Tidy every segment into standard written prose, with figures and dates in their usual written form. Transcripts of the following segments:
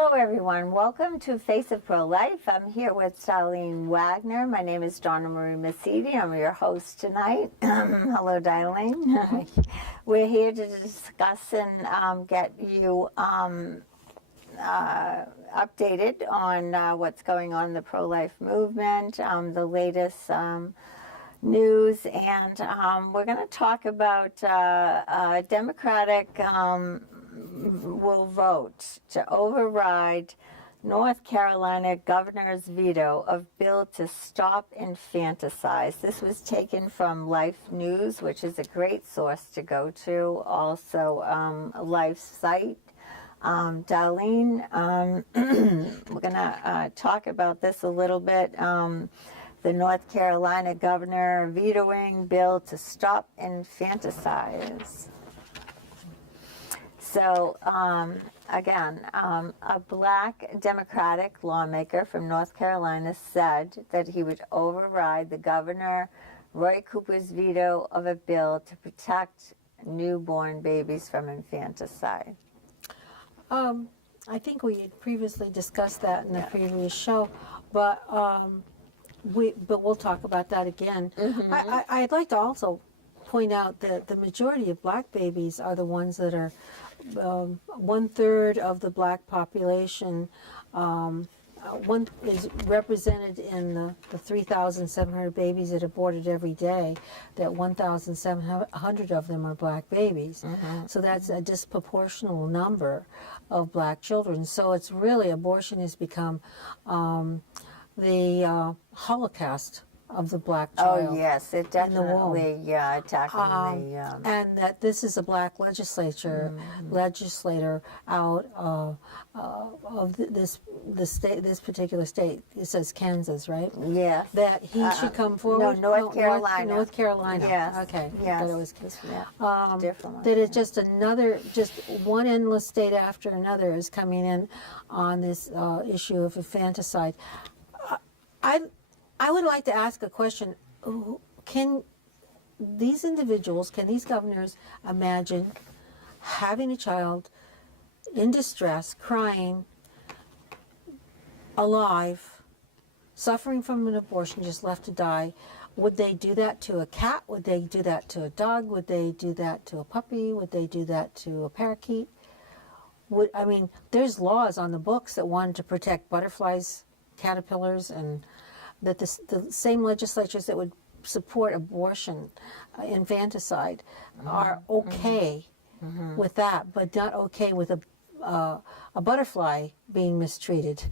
Hello, everyone. Welcome to Face of Pro-Life. I'm here with Darlene Wagner. My name is Donna Marie Massidi. I'm your host tonight. Hello, Darlene. We're here to discuss and get you updated on what's going on in the pro-life movement, the latest news, and we're going to talk about Democratic will vote to override North Carolina governor's veto of bill to stop infanticide. This was taken from Life News, which is a great source to go to. Also, Life site. Darlene, we're going to talk about this a little bit. The North Carolina governor vetoing bill to stop infanticides. So, again, a black Democratic lawmaker from North Carolina said that he would override the Governor Roy Cooper's veto of a bill to protect newborn babies from infanticide. I think we had previously discussed that in the previous show, but we'll talk about that again. Mm-hmm. I'd like to also point out that the majority of black babies are the ones that are 1/3 of the black population. One is represented in the 3,700 babies that are aborted every day, that 1,700 of them are black babies. Mm-hmm. So that's a disproportional number of black children. So it's really, abortion has become the Holocaust of the black child. Oh, yes, it definitely, attacking the... And that this is a black legislator out of this particular state. It says Kansas, right? Yes. That he should come forward. No, North Carolina. North Carolina. Yes. Okay. Yes. That it was different. that it's just one endless state after another is coming in on this issue of infanticide. I would like to ask a question. Can these governors imagine having a child in distress, crying, alive, suffering from an abortion, just left to die? Would they do that to a cat? Would they do that to a dog? Would they do that to a puppy? Would they do that to a parakeet? There's laws on the books that wanted to protect butterflies, caterpillars, and that the same legislatures that would support abortion, infanticide, are okay with that, but not okay with a butterfly being mistreated.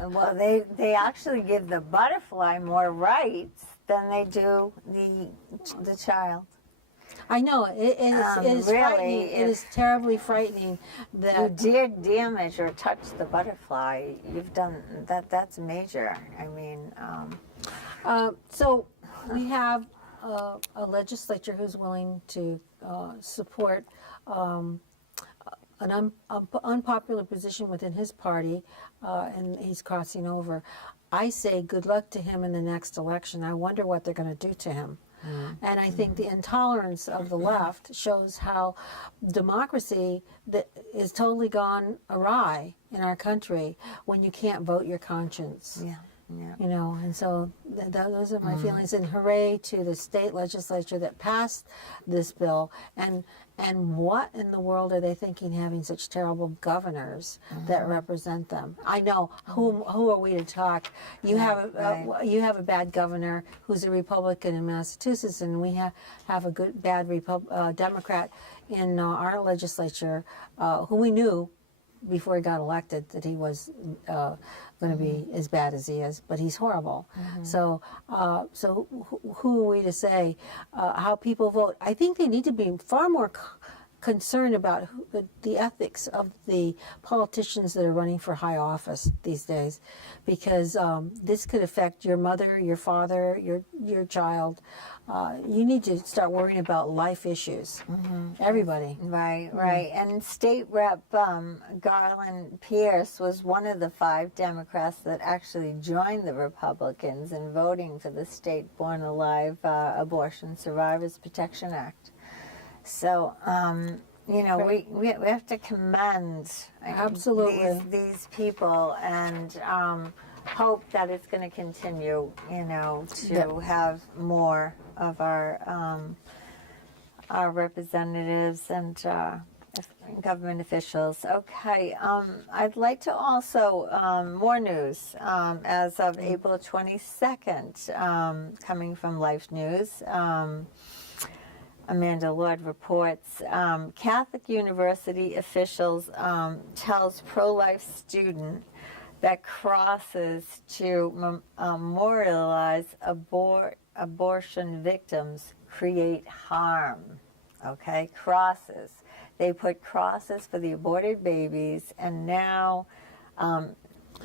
Well, they actually give the butterfly more rights than they do the child. I know, it is really, frightening. It is terribly frightening that you dare damage or touch the butterfly, you've done that. That's major. So we have a legislature who's willing to support an unpopular position within his party, and he's crossing over. I say good luck to him in the next election. I wonder what they're going to do to him. And I think the intolerance of the left shows how democracy is totally gone awry in our country when you can't vote your conscience. Yeah. And so those are my feelings. And hooray to the state legislature that passed this bill. And what in the world are they thinking, having such terrible governors that represent them? I know. Who are we to talk? You have a bad governor who's a Republican in Massachusetts, and we have a bad Democrat in our legislature who we knew before he got elected that he was going to be as bad as he is, but he's horrible. So who are we to say how people vote? I think they need to be far more concerned about the ethics of the politicians that are running for high office these days, because this could affect your mother, your father, your child. You need to start worrying about life issues. Everybody. Right. And State Rep Garland Pierce was one of the 5 Democrats that actually joined the Republicans in voting for the State Born Alive Abortion Survivors Protection Act. So you know, we have to commend Absolutely. these people and hope that it's going to continue, you know, to have more of our representatives and government officials. Okay, I'd like to also, more news, as of April 22nd, coming from Life News. Amanda Lord reports, Catholic University officials tells pro-life student that crosses to memorialize abortion victims create harm. Okay, crosses. They put crosses for the aborted babies, and now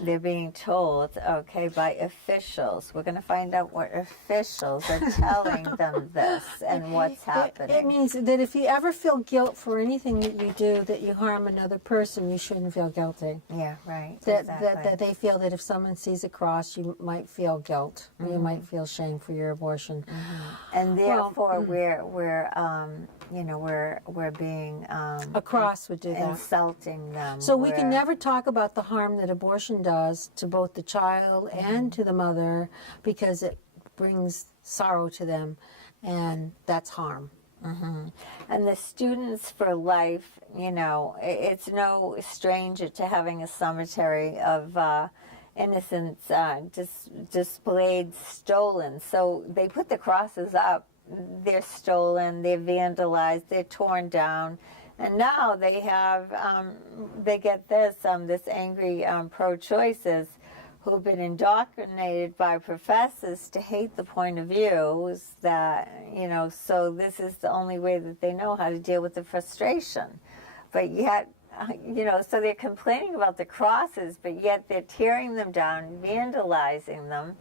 they're being told, okay, by officials. We're going to find out what officials are telling them this and what's happening. It means that if you ever feel guilt for anything that you do that you harm another person, you shouldn't feel guilty. Yeah, right. That they feel that if someone sees a cross, you might feel guilt. Or you might feel shame for your abortion. And therefore, we're you know, we're being A cross would do that. insulting them. So we can We're- never talk about the harm that abortion does to both the child and to the mother, because it brings sorrow to them, and that's harm. And the Students for Life, you know, it's no stranger to having a cemetery of innocents displayed stolen. So they put the crosses up. They're stolen, they're vandalized, they're torn down. And now they have, they get this angry pro-choicers who've been indoctrinated by professors to hate the point of views that, you know, so this is the only way that they know how to deal with the frustration. But yet, you know, so they're complaining about the crosses, but yet they're tearing them down, vandalizing them.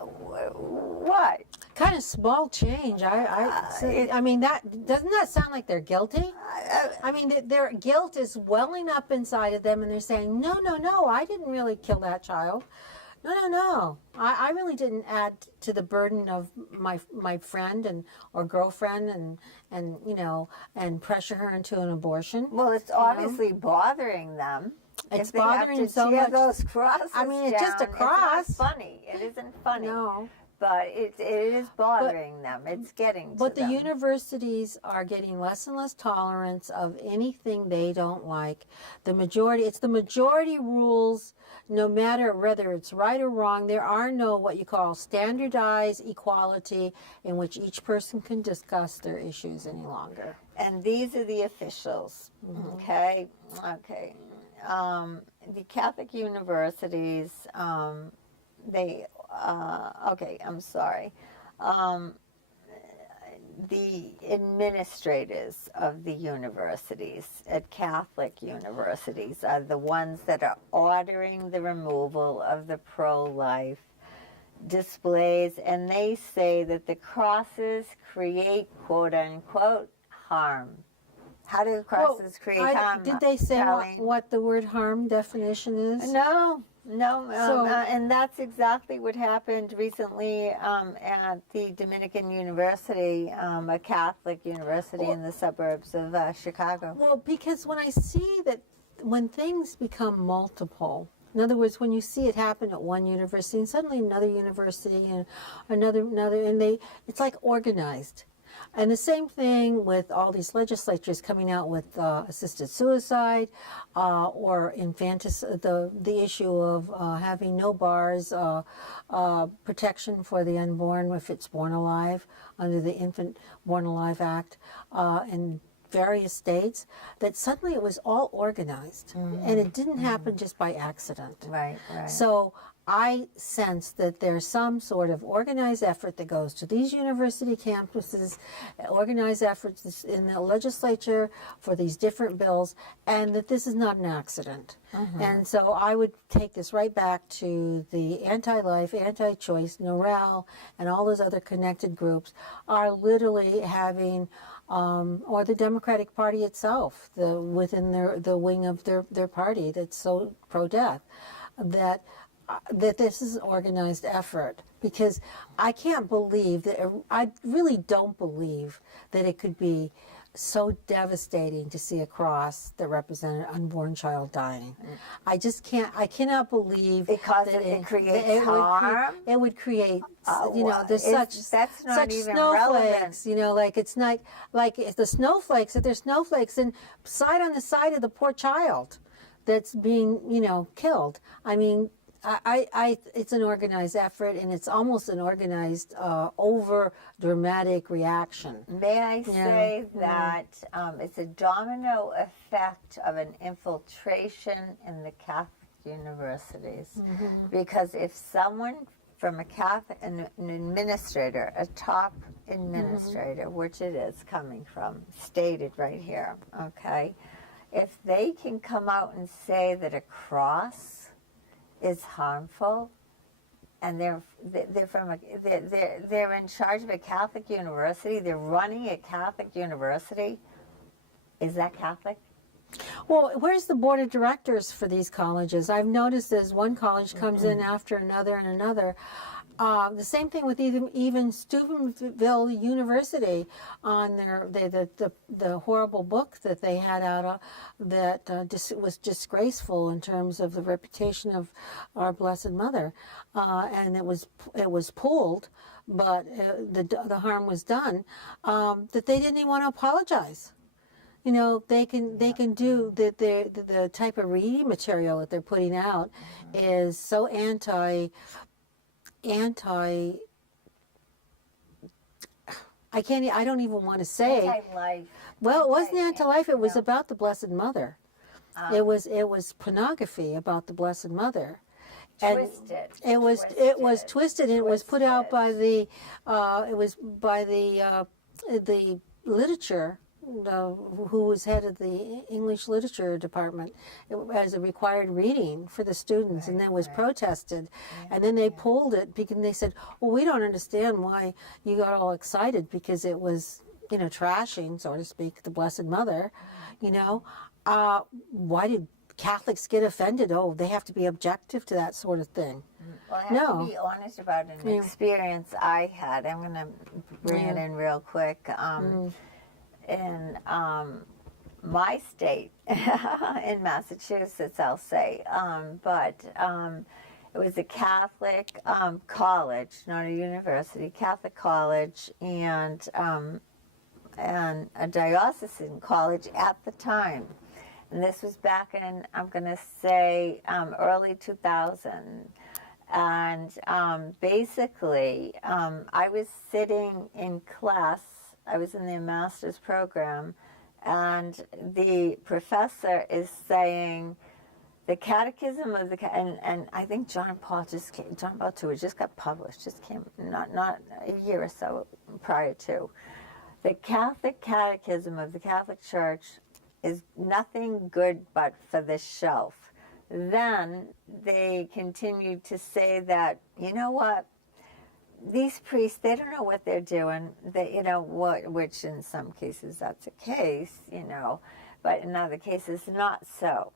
What? Kind of small change. I mean, that doesn't that sound like they're guilty? I mean, their guilt is welling up inside of them, and they're saying, "No, no, no! I didn't really kill that child. No, no, no! I really didn't add to the burden of my friend or girlfriend, and you know, and pressure her into an abortion." Well, it's obviously bothering them. It's If they have bothering to so tear much. those crosses I mean, it's just a down, cross. It's not funny. It isn't funny. No. But it is bothering them. It's getting to But the them. universities are getting less and less tolerance of anything they don't like. It's the majority rules, no matter whether it's right or wrong. There are no what you call standardized equality in which each person can discuss their issues any longer. And these are the officials. Okay. Okay. The Catholic universities, okay, I'm sorry. The administrators of the universities at Catholic universities are the ones that are ordering the removal of the pro-life displays, and they say that the crosses create quote-unquote harm. How do crosses create harm? Did they say Darlene? what the word harm definition is? No, So- and that's exactly what happened recently at the Dominican University, a Catholic university in the suburbs of Chicago. Well, because when I see that when things become multiple, in other words, when you see it happen at one university and suddenly another university and another, and it's like organized. And the same thing with all these legislatures coming out with assisted suicide or infanticide, the issue of having no bars, protection for the unborn if it's born alive under the Infant Born Alive Act in various states, that suddenly it was all organized. And it didn't happen just by accident. Right, right. So I sense that there's some sort of organized effort that goes to these university campuses, organized efforts in the legislature for these different bills, and that this is not an accident. And so I would take this right back to the anti-life, anti-choice, NORAL, and all those other connected groups are literally having, or the Democratic Party itself, within the wing of their party that's so pro-death, that this is an organized effort, because I can't believe that, I really don't believe that it could be so devastating to see a cross that represented an unborn child dying. I just can't. I cannot believe Because that it creates that harm? It would create. There's that's not such even snowflakes. relevant. Like it's not like if the snowflakes. If there's snowflakes, then side on the side of the poor child that's being killed. I mean, it's an organized effort, and it's almost an organized, over dramatic reaction. May I say that it's a domino effect of an infiltration in the Catholic universities, because if someone from a Catholic, an administrator, a top administrator, which it is coming from, stated right here, okay, if they can come out and say that a cross is harmful, and they're in charge of a Catholic university, they're running a Catholic university, is that Catholic? Well, where's the board of directors for these colleges? I've noticed as one college comes in after another and another. The same thing with even Steubenville University on the horrible book that they had out that was disgraceful in terms of the reputation of our Blessed Mother, and it was pulled, but the harm was done. That they didn't even want to apologize. They can do the type of reading material that they're putting out is so anti. I don't even want to say. Anti-life. Well, it wasn't anti-life. It was about the Blessed Mother. It was pornography about the Blessed Mother. Twisted. It was twisted, and it was put out by the the literature. Who was head of the English literature department as a required reading for the students, and then was protested, and then they pulled it because they said, well, we don't understand why you got all excited because it was trashing, so to speak, the Blessed Mother. Why did Catholics get offended? Oh, they have to be objective to that sort of thing. Well, I have to be honest about an experience I had. I'm going to bring it in real quick. In my state, in Massachusetts, I'll say, but it was a Catholic college, not a university, Catholic college, and a diocesan college at the time. And this was back in, I'm going to say, early 2000. And basically, I was sitting in class. I was in the master's program, and the professor is saying the Catechism of the and I think John Paul II just got published, just came not a year or so prior to. The Catholic Catechism of the Catholic Church is nothing good but for the shelf. Then they continued to say that, you know what? These priests, they don't know what they're doing. They, which in some cases that's the case, but in other cases not so.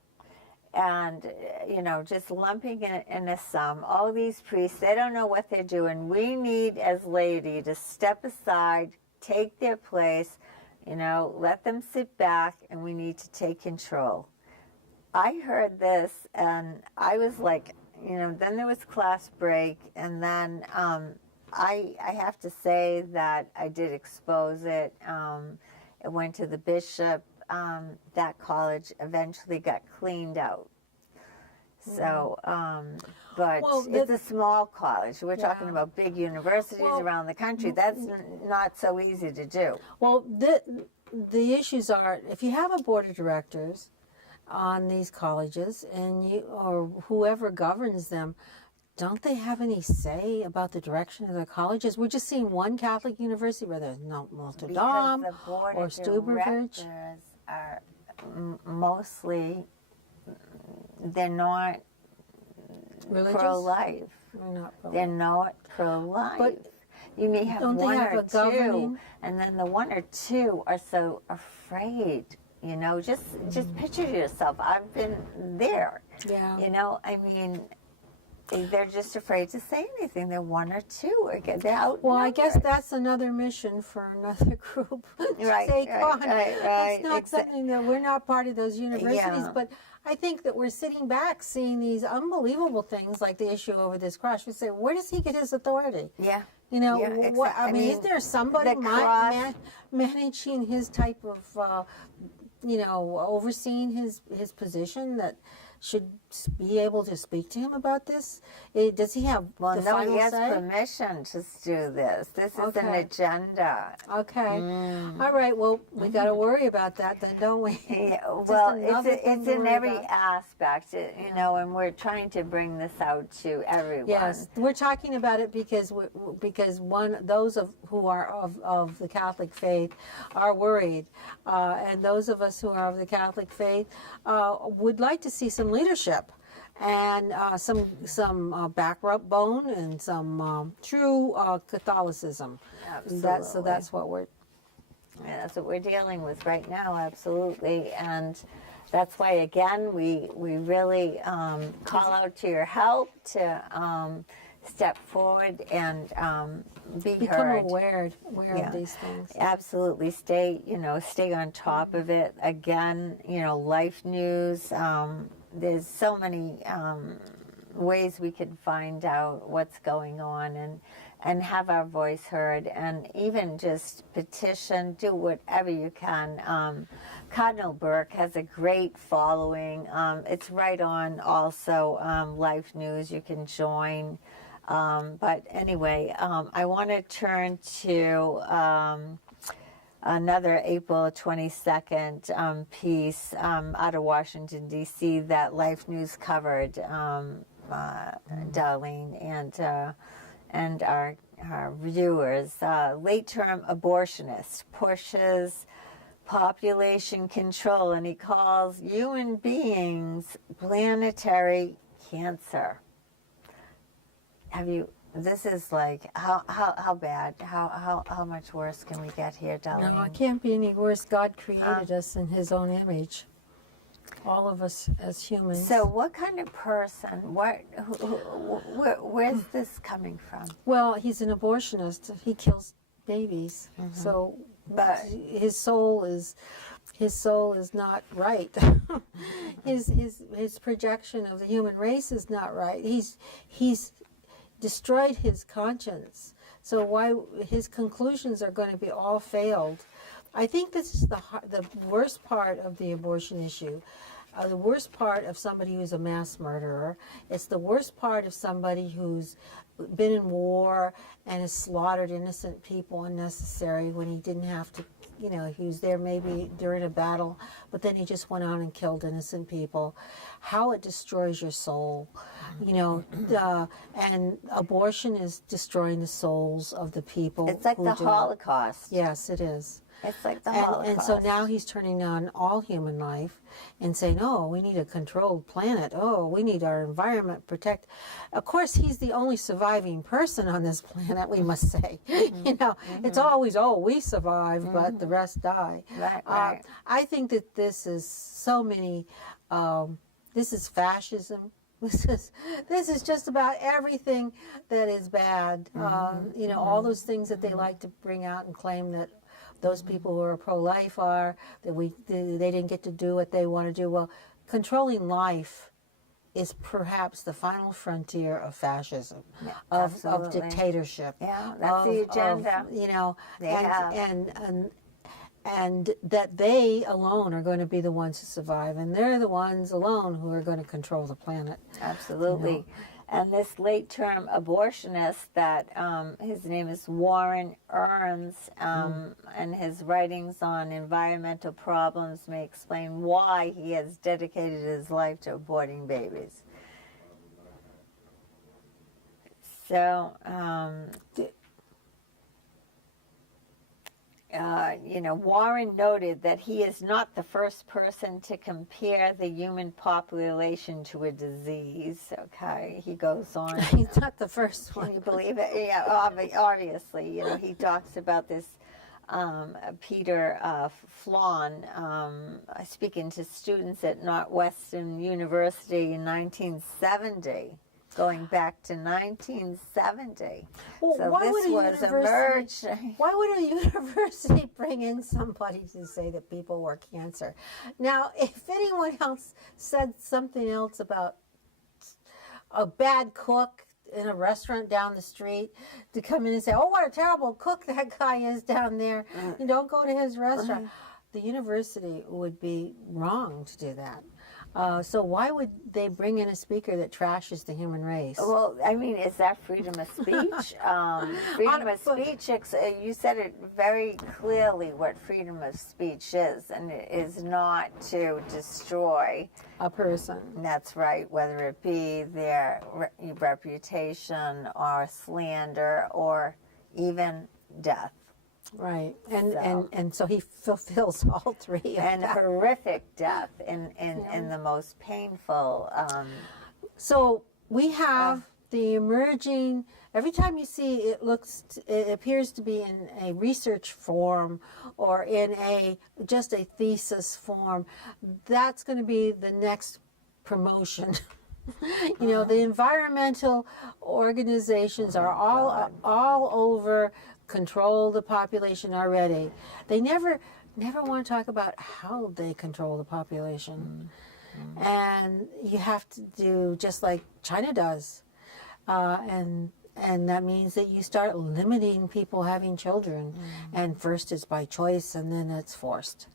And, just lumping it in a sum, all these priests, they don't know what they're doing. We need, as laity, to step aside, take their place, let them sit back, and we need to take control. I heard this, and I was like, then there was class break, and then I have to say that I did expose it. It went to the bishop. That college eventually got cleaned out. So, but it's a small college. We're talking about big universities around the country. That's not so easy to do. Well, the issues are, if you have a board of directors on these colleges, and or whoever governs them, don't they have any say about the direction of the colleges? We're just seeing one Catholic university, whether it's Notre Dame or Steubenville. Are mostly, they're not pro-life. They're not pro-life. But you may have one or two, and then the one or two are so afraid. Just picture yourself. I've been there. Yeah. I mean, they're just afraid to say anything. They're one or two. They're outnumbered. Well, I guess that's another mission for another group to Right, take right, on. right, It's not something that we're not part of those universities, Yeah. but I think that we're sitting back seeing these unbelievable things like the issue over this crush. We say, where does he get his authority? Yeah. You know, Yeah, what, I mean, is there somebody the cross- managing his type of, overseeing his position that should be able to speak to him about this? Does he have Well, the no, final he has say? permission to do this. This is an Okay. agenda. Okay. All right. Well, we got to worry about that then, don't we? Yeah, Just well, another thing it's to in worry every about. aspect, and we're trying to bring this out to everyone. Yes, we're talking about it because those who are of the Catholic faith are worried, and those of us who are of the Catholic faith would like to see some leadership and some backbone and some true Catholicism. Absolutely. That's what we're. Yeah, that's what we're dealing with right now, absolutely. And that's why, again, we really call out to your help to step forward and be Become heard. aware Yeah. of these things. Absolutely. Stay on top of it. Again, Life News. There's so many ways we can find out what's going on and have our voice heard, and even just petition, do whatever you can. Cardinal Burke has a great following. It's right on also Life News. You can join. But anyway, I want to turn to another April 22nd piece out of Washington, D.C. that Life News covered, Darlene, and our viewers. Late-term abortionist pushes population control, and he calls human beings planetary cancer. This is like, how bad, how much worse can we get here, Darlene? No, it can't be any worse. God created us in His own image, all of us as humans. So, what kind of person? Where's this coming from? Well, he's an abortionist. He kills babies. So, But- his soul is not right. his projection of the human race is not right. He's destroyed his conscience. So why his conclusions are going to be all failed. I think this is the worst part of the abortion issue. The worst part of somebody who's a mass murderer. It's the worst part of somebody who's been in war and has slaughtered innocent people unnecessary when he didn't have to. He was there maybe during a battle, but then he just went on and killed innocent people. How it destroys your soul, and abortion is destroying the souls of the people. It's like who the do it. Holocaust. Yes, it is. It's like the Holocaust. And so now he's turning on all human life and saying, oh, we need a controlled planet. Oh, we need our environment protected. Of course, he's the only surviving person on this planet, we must say. It's always, we survived, but the rest die. Right. I think that this is so many, this is fascism. This is just about everything that is bad. All those things that they like to bring out and claim that those people who are pro-life are, that they didn't get to do what they want to do. Well, controlling life is perhaps the final frontier of fascism, of absolutely. dictatorship. Yeah, that's the agenda. And that they alone are going to be the ones who survive, and they're the ones alone who are going to control the planet. Absolutely. And this late-term abortionist that his name is Warren Earns, and his writings on environmental problems may explain why he has dedicated his life to aborting babies. So, Warren noted that he is not the first person to compare the human population to a disease. Okay, he goes on. He's not the first one. Can you believe it? Yeah, obviously. He talks about this Peter Flawn speaking to students at Northwestern University in 1970. going back to 1970. Well, So why this would a was university- emerging. Why would a university bring in somebody to say that people were cancer? Now, if anyone else said something else about a bad cook in a restaurant down the street, to come in and say, "Oh, what a terrible cook that guy is down there. You don't go to his restaurant." The university would be wrong to do that. So why would they bring in a speaker that trashes the human race? Well, I mean, is that freedom of speech? Freedom of speech, you said it very clearly what freedom of speech is, and it is not to destroy A person. That's right, whether it be their reputation or slander or even death. Right, So. and so he fulfills all three. Of And that. horrific death in the most painful. So we have the emerging. Every time you see it appears to be in a research form or in just a thesis form. That's going to be the next promotion. You know, the environmental organizations are all over, control the population already. They never want to talk about how they control the population. And you have to do just like China does. And that means that you start limiting people having children. And first it's by choice and then it's forced.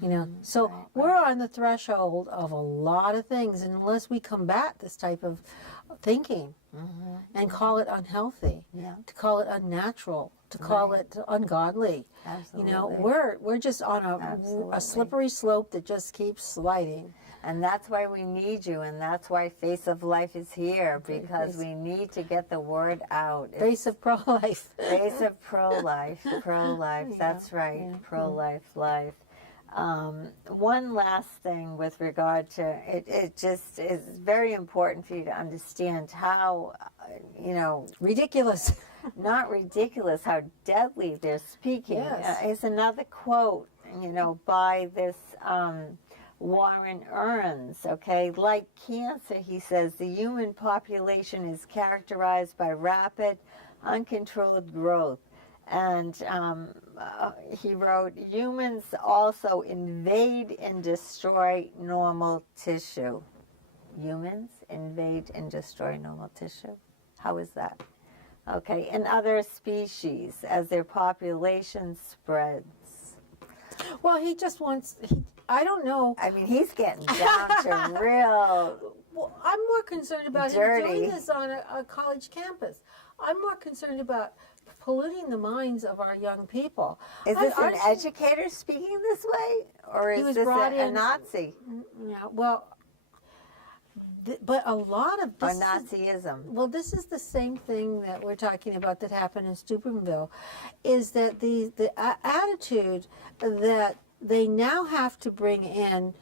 You know, so we're on the threshold of a lot of things, and unless we combat this type of thinking and call it unhealthy, to call it unnatural, to call it ungodly. Absolutely. You know, we're just on a slippery slope that just keeps sliding. And that's why we need you, and that's why Face of Life is here, because we need to get the word out. Face of pro-life. Face of pro-life, pro-life, that's right, pro-life life. One last thing with regard to it just is very important for you to understand how, Ridiculous. not ridiculous, how deadly they're speaking. Yes. Is another quote, by this Warren Earns, okay? Like cancer, he says, the human population is characterized by rapid, uncontrolled growth. And he wrote, humans also invade and destroy normal tissue. Humans invade and destroy normal tissue. How is that? Okay, and other species as their population spreads. Well, he just wants, I don't know. I mean, he's getting down to real. Well, I'm more concerned about him Dirty. doing this on a college campus. I'm more concerned about polluting the minds of our young people. Is this an Aren't you- educator speaking this way? Or He is was this brought a in- Nazi? Yeah, well, but a lot of Or this. Nazism? Well, this is the same thing that we're talking about that happened in Steubenville, is that the attitude that they now have to bring in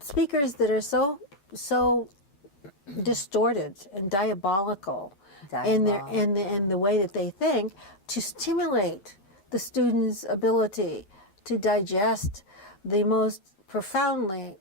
speakers that are so distorted and diabolical in the way that they think, to stimulate the students' ability to digest the most profoundly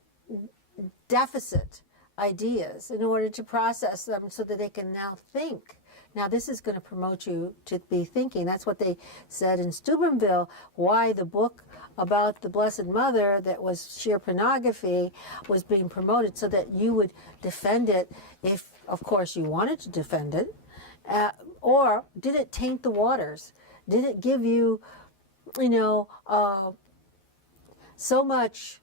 deficit ideas in order to process them so that they can now think. Now, this is going to promote you to be thinking. That's what they said in Steubenville, why the book about the Blessed Mother that was sheer pornography was being promoted, so that you would defend it if, of course, you wanted to defend it. Or did it taint the waters? Did it give you, so much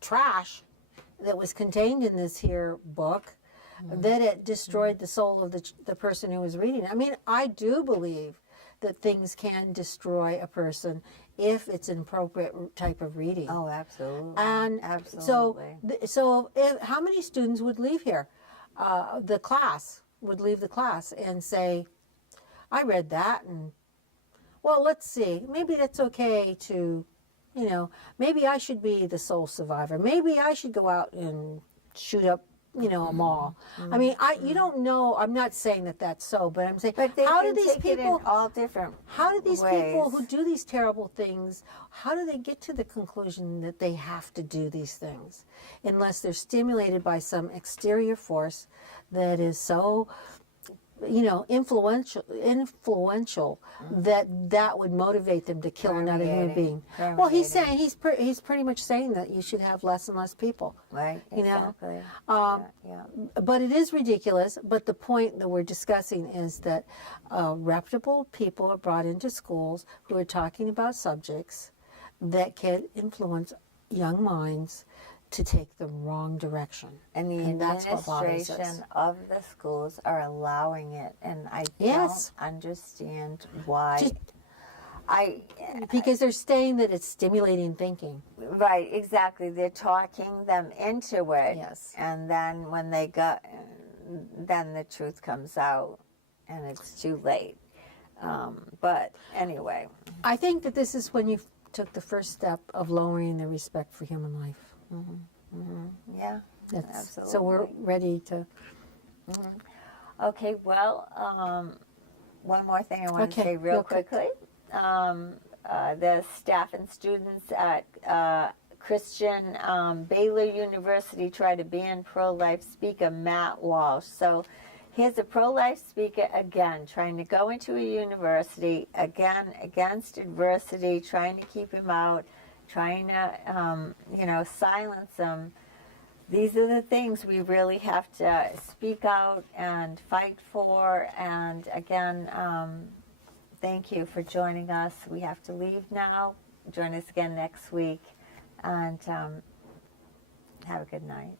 trash that was contained in this here book that it destroyed the soul of the person who was reading it? I mean, I do believe that things can destroy a person if it's an appropriate type of reading. Oh, absolutely. And absolutely. so how many students would leave here? The class would leave the class and say, I read that, and, well, let's see, maybe that's okay to, maybe I should be the sole survivor. Maybe I should go out and shoot up a mall. I mean, you don't know. I'm not saying that that's so, but I'm saying, But they how can do these take it in people? all different How do these people ways. who do these terrible things? How do they get to the conclusion that they have to do these things, unless they're stimulated by some exterior force that is so influential that would motivate them to kill another human being. Well, he's saying he's pretty much saying that you should have less and less people. Right, You know? exactly. Yeah. But it is ridiculous. But the point that we're discussing is that reputable people are brought into schools who are talking about subjects that can influence young minds to take the wrong direction. And the that's what bothers us. administration of the schools are allowing it, and I Yes. don't understand why. Just- I Because they're saying that it's stimulating thinking. Right, exactly. They're talking them into it. Yes. And then when they go, then the truth comes out, and it's too late. But anyway, I think that this is when you took the first step of lowering the respect for human life. yeah. So we're ready to. Okay, well, one more thing I want to Okay, say real real quick. quickly. The staff and students at Christian Baylor University tried to ban pro-life speaker Matt Walsh. So here's a pro-life speaker again, trying to go into a university, again, against adversity, trying to keep him out, trying to, silence him. These are the things we really have to speak out and fight for. And again, thank you for joining us. We have to leave now. Join us again next week. And have a good night.